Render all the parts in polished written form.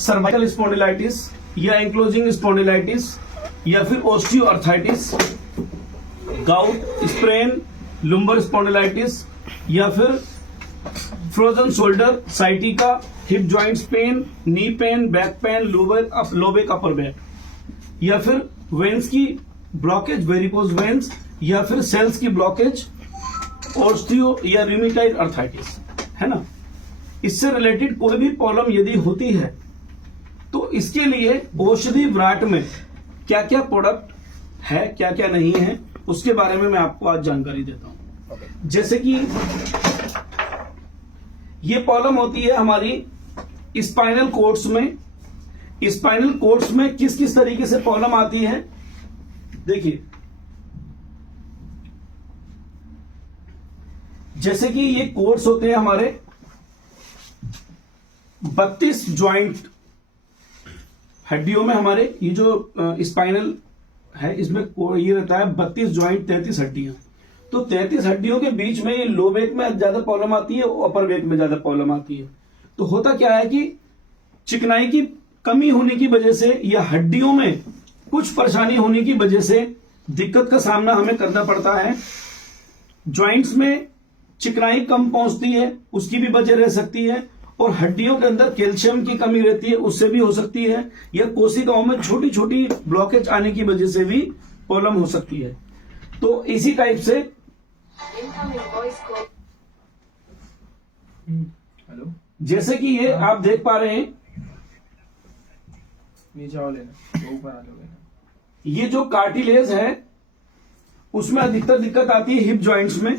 Cervical spondylitis या ankylosing spondylitis या फिर osteoarthritis, gout, sprain, lumbar spondylitis या फिर frozen shoulder, sciatica, hip joints pain, knee pain, back pain, low back upper back, या फिर veins की ब्लॉकेज, वेरिकोज वेन्स, या फिर सेल्स की ब्लॉकेज, ऑस्टियो या रूमेटॉइड अर्थराइटिस, है ना। इससे रिलेटेड कोई भी प्रॉब्लम यदि होती है तो इसके लिए औषधि विराट में क्या क्या प्रोडक्ट है, क्या क्या नहीं है, उसके बारे में मैं आपको आज जानकारी देता हूं। जैसे कि ये प्रॉब्लम होती है हमारी स्पाइनल कोर्ड्स में। स्पाइनल कोर्ड्स में किस किस तरीके से प्रॉब्लम आती है, देखिए जैसे कि ये कोर्ड्स होते हैं हमारे 32 ज्वाइंट हड्डियों में, हमारे ये जो स्पाइनल है इसमें ये रहता है 32 ज्वाइंट, 33 हड्डियां। तो 33 हड्डियों के बीच में लो बैक में ज्यादा प्रॉब्लम आती है, अपर बैक में ज्यादा प्रॉब्लम आती है। तो होता क्या है कि चिकनाई की कमी होने की वजह से या हड्डियों में कुछ परेशानी होने की वजह से दिक्कत का सामना हमें करना पड़ता है। ज्वाइंट्स में चिकनाई कम पहुंचती है, उसकी भी वजह रह सकती है, और हड्डियों के अंदर कैल्शियम की कमी रहती है, उससे भी हो सकती है, या कोशिकाओं में छोटी छोटी ब्लॉकेज आने की वजह से भी प्रॉब्लम हो सकती है। तो इसी टाइप से हेलो, जैसे कि ये आप देख पा रहे हैं, नीचे आओ लेना, वो ऊपर आ जाओगे ना। ये जो कार्टिलेज है उसमें अधिकतर दिक्कत आती है हिप जॉइंट्स में,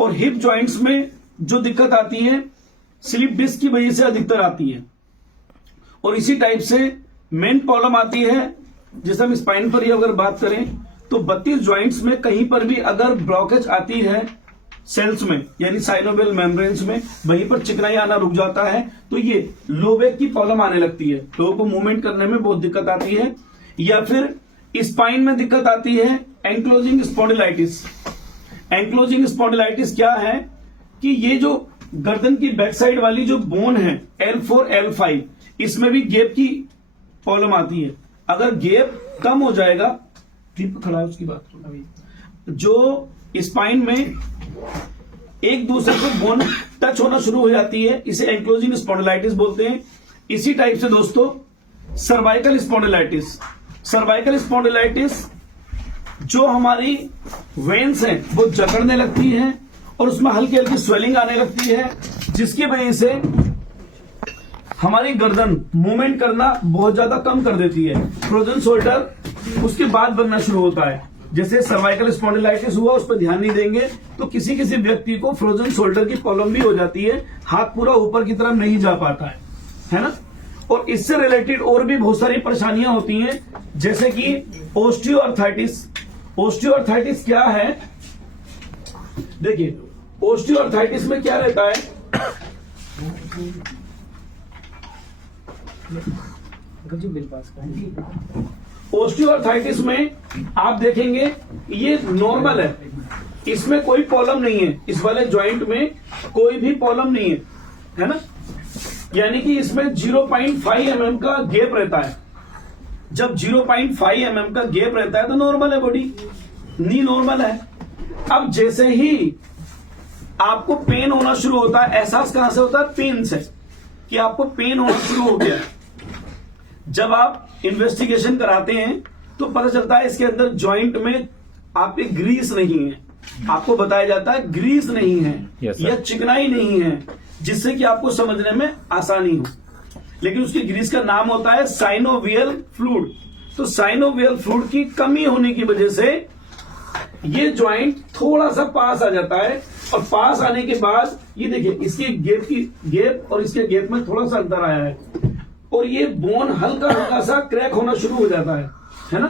और हिप जॉइंट्स में जो दिक्कत आती है स्लिप डिस्क की वजह से अधिकतर आती है। और इसी टाइप से मेन प्रॉब्लम आती है, जैसे हम स्पाइन पर ही अगर बात करें तो 32 ज्वाइंट्स में कहीं पर भी अगर ब्लॉकेज आती है सेल्स में, यानी साइनोवियल मेम्ब्रेन्स में, वहीं पर चिकनाई आना रुक जाता है, तो ये लो बैक की प्रॉब्लम आने लगती है, लोगों को मूवमेंट करने में बहुत दिक्कत आती है। या फिर स्पाइन में दिक्कत आती है एंक्लोजिंग स्पॉन्डिलाइटिस। एंक्लोजिंग स्पॉन्डिलाइटिस क्या है कि ये जो गर्दन की बैक साइड वाली जो बोन है L4 L5, इसमें भी गैप की प्रॉब्लम आती है। अगर गैप कम हो जाएगा, दीप खड़ा है उसकी बात अभी, जो स्पाइन में एक दूसरे को बोन टच होना शुरू हो जाती है, इसे एंक्लोजिंग स्पॉन्डिलाइटिस बोलते हैं। इसी टाइप से दोस्तों सर्वाइकल स्पॉन्डिलाइटिस। सर्वाइकल स्पॉन्डिलाइटिस जो हमारी वेन्स हैं वो जकड़ने लगती हैं और उसमें हल्की हल्की स्वेलिंग आने लगती है, जिसकी वजह से हमारी गर्दन मूवमेंट करना बहुत ज्यादा कम कर देती है। फ्रोजन शोल्डर उसके बाद बनना शुरू होता है। जैसे सर्वाइकल स्पॉन्डिलाइटिस हुआ, उस पर ध्यान नहीं देंगे तो किसी किसी व्यक्ति को फ्रोजन शोल्डर की प्रॉब्लम भी हो जाती है, हाथ पूरा ऊपर की तरफ नहीं जा पाता है ना। और इससे रिलेटेड और भी बहुत सारी परेशानियां होती हैं, जैसे कि ओस्टियोआर्थराइटिस। ओस्टियोआर्थराइटिस क्या है, देखिए ओस्टियोआर्थराइटिस में क्या रहता है, ओस्टियोआर्थराइटिस में आप देखेंगे ये नॉर्मल है, इसमें कोई प्रॉब्लम नहीं है, इस वाले जॉइंट में कोई भी प्रॉब्लम नहीं है ना। यानी कि इसमें 0.5 mm का गैप रहता है। जब 0.5 mm का गैप रहता है तो नॉर्मल है, बॉडी नी नॉर्मल है। अब जैसे ही आपको पेन होना शुरू होता है, एहसास कहां से होता है, पेन से, कि आपको पेन होना शुरू हो गया। जब आप इन्वेस्टिगेशन कराते हैं तो पता चलता है इसके अंदर जॉइंट में आपके ग्रीस नहीं है, आपको बताया जाता है ग्रीस नहीं है, या चिकनाई नहीं है, जिससे कि आपको समझने में आसानी हो। लेकिन उसकी ग्रीस का नाम होता है साइनोवियल फ्लूइड। तो साइनोवियल फ्लूइड की कमी होने की वजह से ये जॉइंट थोड़ा सा पास आ जाता है, और पास आने के बाद ये देखिए इसके गैप और इसके गैप में थोड़ा सा अंतर आया है, और ये बोन हल्का हल्का सा क्रैक होना शुरू हो जाता है ना।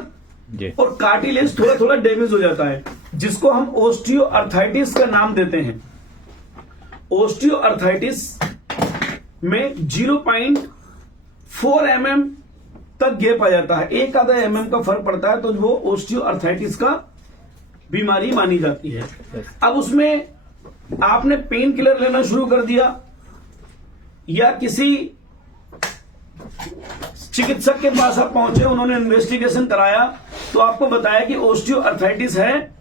और कार्टिलेज थोड़ा थोड़ा डैमेज हो जाता है, जिसको हम ओस्टियोआर्थराइटिस का नाम देते हैं। ओस्टियोआर्थराइटिस में 0.4 mm तक गैप आ जाता है, 1 आधा mm का फर्क पड़ता है, तो वो ओस्टियोआर्थराइटिस का बीमारी मानी जाती है। अब उसमें आपने पेन किलर लेना शुरू कर दिया, या किसी चिकित्सक के पास आप पहुंचे, उन्होंने इन्वेस्टिगेशन कराया तो आपको बताया कि ओस्टियोआर्थराइटिस है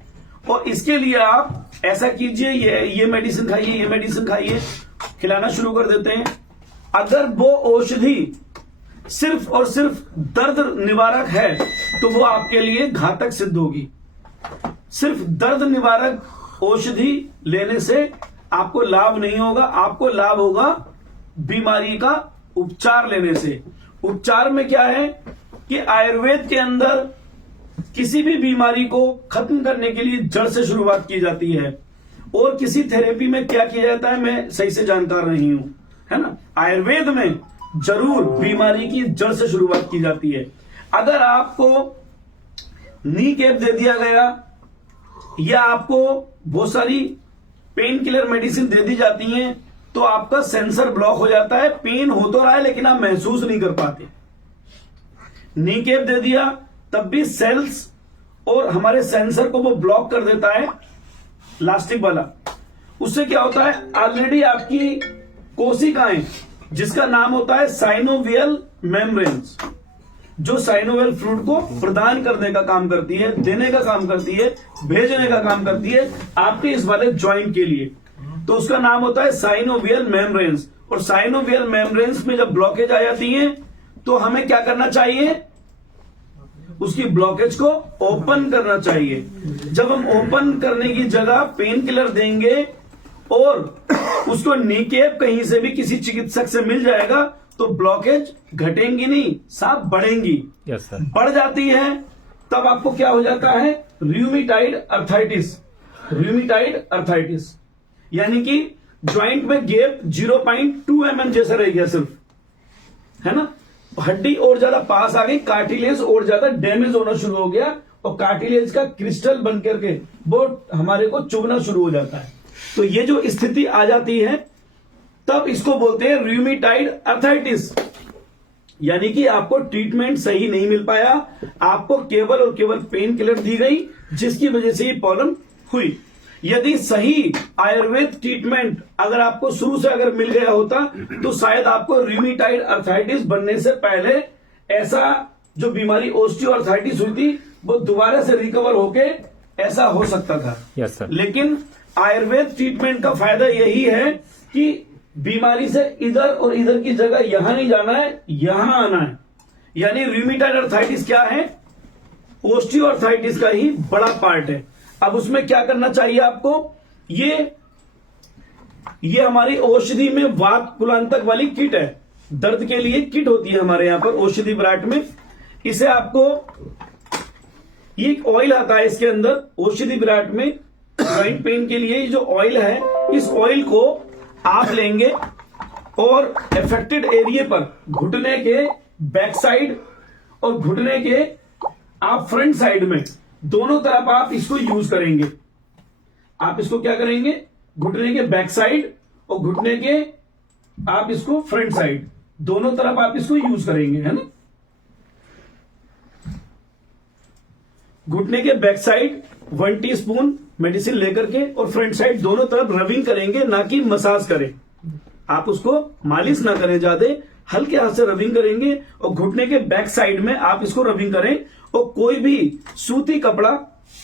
और इसके लिए आप ऐसा कीजिए, ये मेडिसिन खाइए, ये मेडिसिन खाइए, खिलाना शुरू कर देते हैं। अगर वो औषधि सिर्फ और सिर्फ दर्द निवारक है तो वो आपके लिए घातक सिद्ध होगी। सिर्फ दर्द निवारक औषधि लेने से आपको लाभ नहीं होगा, आपको लाभ होगा बीमारी का उपचार लेने से। उपचार में क्या है कि आयुर्वेद के अंदर किसी भी बीमारी को खत्म करने के लिए जड़ से शुरुआत की जाती है, और किसी थेरेपी में क्या किया जाता है मैं सही से जानकार नहीं हूं, है ना। आयुर्वेद में जरूर बीमारी की जड़ से शुरुआत की जाती है। अगर आपको नी कैप दे दिया गया या आपको बहुत सारी पेन किलर मेडिसिन दे दी जाती हैं तो आपका सेंसर ब्लॉक हो जाता है, पेन हो तो रहा है लेकिन आप महसूस नहीं कर पाते। नी कैप दे दिया तब भी सेल्स और हमारे सेंसर को वो ब्लॉक कर देता है लास्टिक वाला। उससे क्या होता है, ऑलरेडी आपकी कोशिकाएं जिसका नाम होता है साइनोवियल मेम्ब्रेन्स, जो साइनोवियल फ्लूइड को प्रदान करने का काम करती है, देने का काम करती है, भेजने का काम करती है आपके इस वाले ज्वाइंट के लिए, तो उसका नाम होता है साइनोवियल मेम्ब्रेन्स। और साइनोवियल मेम्ब्रेन्स में जब ब्लॉकेज आ जाती है तो हमें क्या करना चाहिए, उसकी ब्लॉकेज को ओपन करना चाहिए। जब हम ओपन करने की जगह पेन किलर देंगे और उसको नी कैप कहीं से भी किसी चिकित्सक से मिल जाएगा तो ब्लॉकेज घटेंगी नहीं, साफ बढ़ेंगी। Yes sir. बढ़ जाती है तब आपको क्या हो जाता है, रूमेटॉइड अर्थराइटिस। रूमेटॉइड अर्थराइटिस यानी कि ज्वाइंट में गैप 0.2 mm जैसा रह गया सिर्फ, है ना। हड्डी और ज्यादा पास आ गई, कार्टिलेज और ज्यादा डैमेज होना शुरू हो गया और कार्टिलेज का क्रिस्टल बन करके वो हमारे को चुभना शुरू हो जाता है। तो ये जो स्थिति आ जाती है तब इसको बोलते हैं रूमेटॉइड अर्थराइटिस, यानी कि आपको ट्रीटमेंट सही नहीं मिल पाया, आपको केवल और केवल पेन किलर दी गई जिसकी वजह से ये प्रॉब्लम हुई। यदि सही आयुर्वेद ट्रीटमेंट अगर आपको शुरू से अगर मिल गया होता तो शायद आपको रूमेटॉइड अर्थराइटिस बनने से पहले ऐसा जो बीमारी ओस्टियोआर्थराइटिस हुई थी वो दोबारा से रिकवर होके ऐसा हो सकता था। Yes sir. लेकिन आयुर्वेद ट्रीटमेंट का फायदा यही है कि बीमारी से इधर और इधर की जगह यहां नहीं जाना है, यहां आना है। यानी रूमेटॉइड अर्थराइटिस क्या है, ओस्टियोआर्थराइटिस का ही बड़ा पार्ट है। अब उसमें क्या करना चाहिए आपको, ये हमारी औषधि में वात कुलांतक वाली किट है, दर्द के लिए किट होती है हमारे यहां पर औषधि विराट में। इसे आपको ये एक ऑयल आता है इसके अंदर औषधि विराट में, जॉइंट पेन के लिए जो ऑयल है, इस ऑयल को आप लेंगे और अफेक्टेड एरिया पर घुटने के बैक साइड और घुटने के आप फ्रंट साइड में दोनों तरफ आप इसको यूज करेंगे। आप इसको क्या करेंगे, घुटने के बैक साइड और घुटने के आप इसको फ्रंट साइड दोनों तरफ आप इसको यूज करेंगे, है ना। घुटने के बैक साइड 1 टीस्पून मेडिसिन लेकर के और फ्रंट साइड दोनों तरफ रबिंग करेंगे, ना कि मसाज करें। आप उसको मालिश ना करें, ज्यादा हल्के हाथ से रबिंग करेंगे और घुटने के बैक साइड में आप इसको रबिंग करें। और कोई भी सूती कपड़ा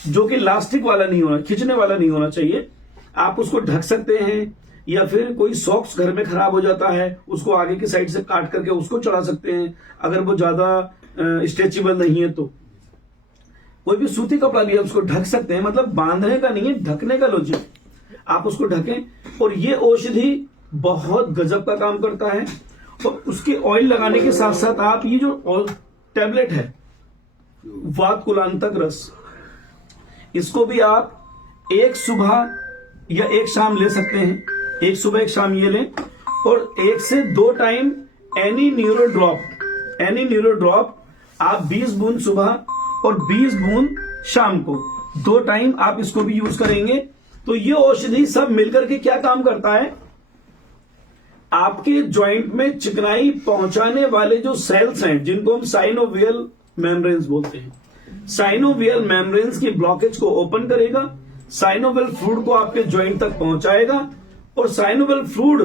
जो कि लास्टिक वाला नहीं होना, खींचने वाला नहीं होना चाहिए, आप उसको ढक सकते हैं, या फिर कोई सॉक्स घर में खराब हो जाता है उसको आगे की साइड से काट करके उसको चढ़ा सकते हैं, अगर वो ज्यादा स्ट्रेचेबल नहीं है तो। कोई भी सूती कपड़ा भी है उसको ढक सकते हैं, मतलब बांधने का नहीं है, ढकने का लॉजिक, आप उसको ढकें। और ये औषधि बहुत गजब का काम करता है। और उसके ऑयल लगाने के साथ साथ आप ये जो टैबलेट है वात कुलांतक रस, इसको भी आप एक सुबह या एक शाम ले सकते हैं। एक सुबह एक शाम ये लें और 1 से 2 टाइम एनी न्यूरो ड्रॉप आप 20 बूंद सुबह और 20 बूंद शाम को 2 टाइम आप इसको भी यूज करेंगे। तो ये औषधि सब मिलकर के क्या काम करता है, आपके ज्वाइंट में चिकनाई पहुंचाने वाले जो सेल्स हैं जिनको हम साइनोवियल मेम्ब्रेन्स बोलते हैं, साइनोवियल मेम्ब्रेन्स की ब्लॉकेज को ओपन करेगा, साइनोवियल फ्लूइड को आपके ज्वाइंट तक पहुंचाएगा और साइनोवियल फ्लूइड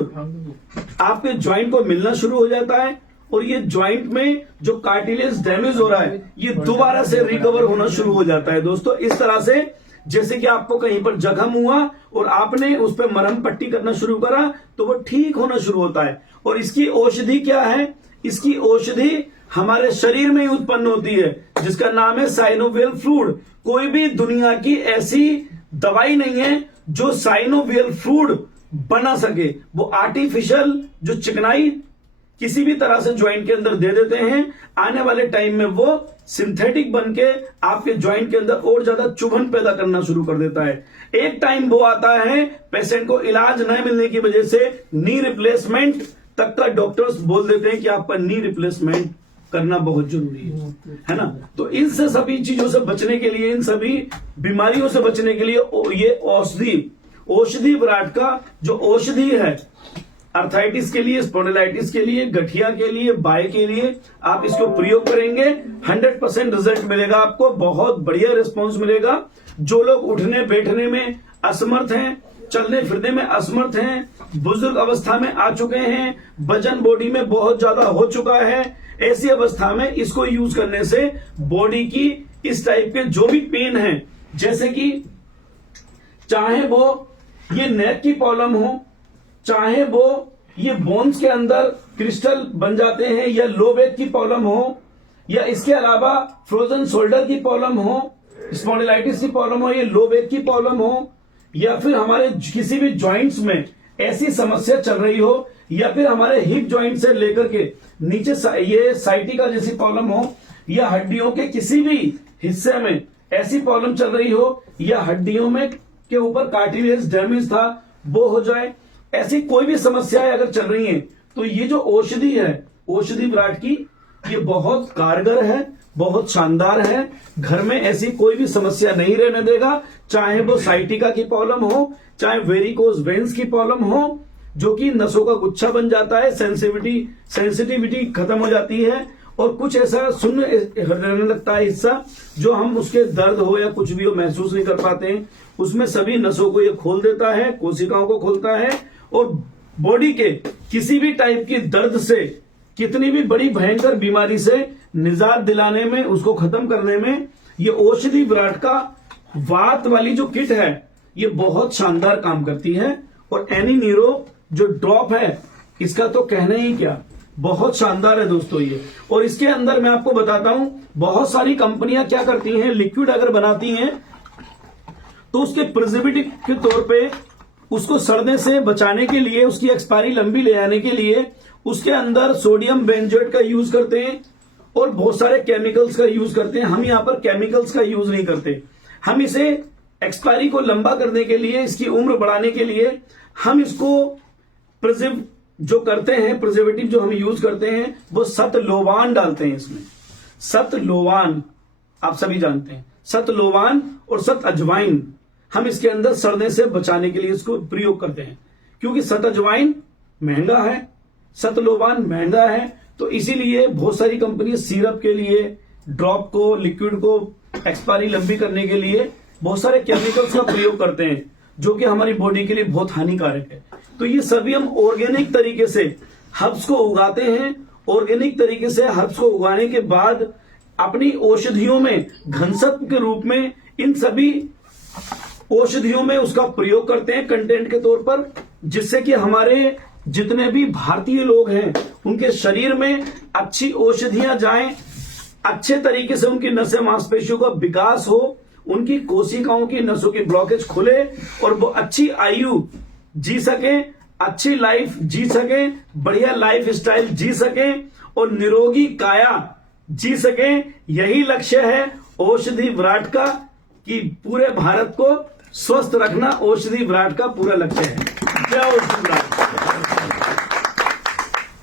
आपके ज्वाइंट को मिलना शुरू हो जाता है और ये ज्वाइंट में जो कार्टिलेज डैमेज हो रहा है ये दोबारा से रिकवर होना शुरू हो जाता है दोस्तों। इस तरह से जैसे कि आपको कहीं पर जख्म हुआ और आपने उस पर मरहम पट्टी करना शुरू करा तो वो ठीक होना शुरू होता है। और इसकी औषधि क्या है? इसकी औषधि हमारे शरीर में ही उत्पन्न होती है जिसका नाम है साइनोवियल फ्लूइड। कोई भी दुनिया की ऐसी दवाई नहीं है जो साइनोवियल फ्लूइड बना सके। वो आर्टिफिशियल जो चिकनाई किसी भी तरह से ज्वाइंट के अंदर दे देते हैं, आने वाले टाइम में वो सिंथेटिक बन के आपके ज्वाइंट के अंदर और ज्यादा चुभन पैदा करना शुरू कर देता है। एक टाइम वो आता है पेशेंट को इलाज न मिलने की वजह से नी रिप्लेसमेंट तक का डॉक्टर्स बोल देते हैं कि आपका नी रिप्लेसमेंट करना बहुत जरूरी है ना। तो इन से सभी चीजों से बचने के लिए, इन सभी बीमारियों से बचने के लिए ये औषधि विराट का जो औषधि है, अर्थराइटिस के लिए, स्पॉन्डिलाइटिस के लिए, गठिया के लिए, बाय के लिए आप इसको प्रयोग करेंगे 100% रिजल्ट मिलेगा आपको, बहुत बढ़िया रिस्पॉन्स मिलेगा। जो लोग उठने बैठने में असमर्थ हैं, चलने फिरने में असमर्थ हैं, बुजुर्ग अवस्था में आ चुके हैं, वजन बॉडी में बहुत ज्यादा हो चुका है, ऐसी अवस्था में इसको यूज करने से बॉडी की इस टाइप के जो भी पेन है, जैसे कि चाहे वो ये नेक की प्रॉब्लम हो, चाहे वो ये बोन्स के अंदर क्रिस्टल बन जाते हैं, या लो बैक की प्रॉब्लम हो, या इसके अलावा फ्रोजन शोल्डर की प्रॉब्लम हो, स्पॉन्डिलाइटिस की प्रॉब्लम हो, ये लो बैक की प्रॉब्लम हो, या फिर हमारे किसी भी जॉइंट्स में ऐसी समस्या चल रही हो, या फिर हमारे हिप जॉइंट से लेकर के नीचे ये साइटिका जैसी प्रॉब्लम हो, या हड्डियों के किसी भी हिस्से में ऐसी प्रॉब्लम चल रही हो, या हड्डियों में के ऊपर कार्टिलेज डैमेज था वो हो जाए, ऐसी कोई भी समस्याएं अगर चल रही हैं तो ये जो औषधि है, औषधि विराट की, ये बहुत कारगर है, बहुत शानदार है। घर में ऐसी कोई भी समस्या नहीं रहने देगा, चाहे वो साइटिका की प्रॉब्लम हो, चाहे वेरिकोज वेन्स की प्रॉब्लम हो, जो कि नसों का गुच्छा बन जाता है, सेंसिटिविटी खत्म हो जाती है, और कुछ ऐसा सुन्न रहने लगता है हिस्सा जो हम उसके दर्द हो या कुछ भी हो महसूस नहीं कर पाते हैं, उसमें सभी नसों को ये खोल देता है, कोशिकाओं को खोलता है, और बॉडी के किसी भी टाइप की दर्द से, कितनी भी बड़ी भयंकर बीमारी से निजात दिलाने में, उसको खत्म करने में ये औषधि विराट का वात वाली जो किट है ये बहुत शानदार काम करती है। और एनी नीरो जो ड्रॉप है इसका तो कहना ही क्या, बहुत शानदार है दोस्तों ये। और इसके अंदर मैं आपको बताता हूं, बहुत सारी कंपनियां क्या करती हैं, लिक्विड अगर बनाती हैं तो उसके प्रिजर्वेटिव के तौर पे उसको सड़ने से बचाने के लिए, उसकी एक्सपायरी लंबी ले जाने के लिए उसके अंदर सोडियम बेंजोएट का यूज करते हैं और बहुत सारे केमिकल्स का यूज करते हैं। हम यहां पर केमिकल्स का यूज नहीं करते, हम इसे एक्सपायरी को लंबा करने के लिए, इसकी उम्र बढ़ाने के लिए हम इसको प्रिजर्व जो करते हैं, प्रिजर्वेटिव जो हम यूज करते हैं वो सतलोवान डालते हैं इसमें। सतलोवान आप सभी जानते हैं, सतलोवान और सत अजवाइन हम इसके अंदर सड़ने से बचाने के लिए इसको प्रयोग करते हैं, क्योंकि सत अजवाइन महंगा है, सतलोवान महंगा है, तो इसीलिए बहुत सारी कंपनी सिरप के लिए, ड्रॉप को, लिक्विड को एक्सपायरी लंबी करने के लिए बहुत सारे केमिकल्स का प्रयोग करते हैं जो कि हमारी बॉडी के लिए बहुत हानिकारक है। तो ये सभी हम ऑर्गेनिक तरीके से हर्ब्स को उगाते हैं। ऑर्गेनिक तरीके से हर्ब्स को उगाने के बाद अपनी औषधियों में घनसत्व के रूप में इन सभी औषधियों में उसका प्रयोग करते हैं कंटेंट के तौर पर, जिससे कि हमारे जितने भी भारतीय लोग हैं उनके शरीर में अच्छी औषधियां जाएं, अच्छे तरीके से उनकी नसें मांसपेशियों का विकास हो, उनकी कोशिकाओं की नसों की ब्लॉकेज खुले और वो अच्छी आयु जी सके, अच्छी लाइफ जी सके, बढ़िया लाइफ स्टाइल जी सके और निरोगी काया जी सके। यही लक्ष्य है औषधि विराट का, कि पूरे भारत को स्वस्थ रखना औषधि विराट का पूरा लक्ष्य है। जय औषधि विराट।